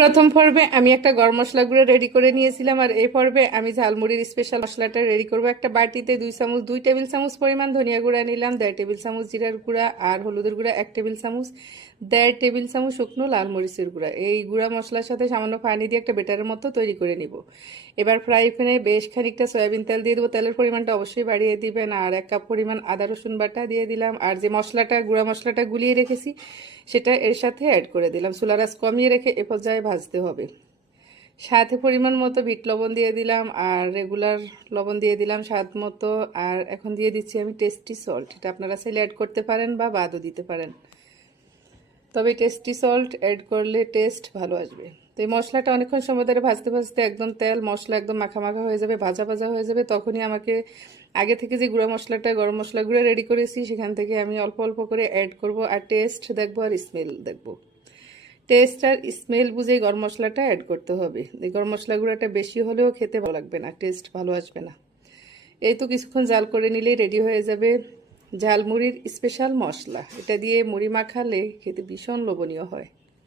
প্রথম পর্বে আমি একটা গরম মশলা গুঁড়ো রেডি করে নিয়েছিলাম, আর এই পর্বে আমি ঝালমুড়ির স্পেশাল মশলাটা রেডি করব। একটা বাটিতে 2 টেবিল চামচ পরিমাণ ধনিয়া গুঁড়া নিলাম, 1.5 টেবিল চামচ জিরার গুঁড়া, আর হলুদের গুঁড়া 1 টেবিল চামচ, 1.5 টেবিল চামচ শুকনো লাল মরিচের গুঁড়া। এই গুঁড়া মশলার সাথে সামান্য পানি দিয়ে একটা বেটারের মতো তৈরি করে নিব। এবার ফ্রাই প্যানে বেশ খানিকটা সয়াবিন তেল দিয়ে দেবো। তেলের পরিমাণটা অবশ্যই বাড়িয়ে দিবেন। আর 1 কাপ পরিমাণ আদা রসুন বাটা দিয়ে দিলাম, আর যে গুঁড়া মশলাটা গুলিয়ে রেখেছি সেটা এর সাথে অ্যাড করে দিলাম। চুলার আঁচ কমিয়ে রেখে এ পর্যায়ে ভাজতে হবে। সাথে পরিমাণ মতো বিট লবণ দিয়ে দিলাম, আর রেগুলার লবণ দিয়ে দিলাম স্বাদ মতো। আর এখন দিয়ে দিচ্ছি আমি টেস্টি সল্ট। এটা আপনারা চাইলে অ্যাড করতে পারেন বা বাদও দিতে পারেন, তবে টেস্টি সল্ট অ্যাড করলে টেস্ট ভালো আসবে। তো এই মশলাটা অনেকক্ষণ সময় ধরে ভাজতে ভাজতে একদম তেল মশলা একদম মাখা মাখা হয়ে যাবে, ভাজা ভাজা হয়ে যাবে। তখনই আমাকে আগে থেকে যে গুঁড়া মশলাটা গরম মশলা গুঁড়ো রেডি করেছি সেখান থেকে আমি অল্প অল্প করে অ্যাড করব, আর টেস্ট দেখবো আর স্মেল দেখবো। টেস্ট আর স্মেল বুঝে গরম মশলাটা অ্যাড করতে হবে। এই গরম মশলা গুঁড়োটা বেশি হলেও খেতে ভালো লাগবে না, টেস্ট ভালো আসবে না। এই তো কিছুক্ষণ জাল করে নিলেই রেডি হয়ে যাবে ঝালমুড়ির স্পেশাল মশলা। এটা দিয়ে মুড়ি মাখালে খেতে ভীষণ লোভনীয় হয়।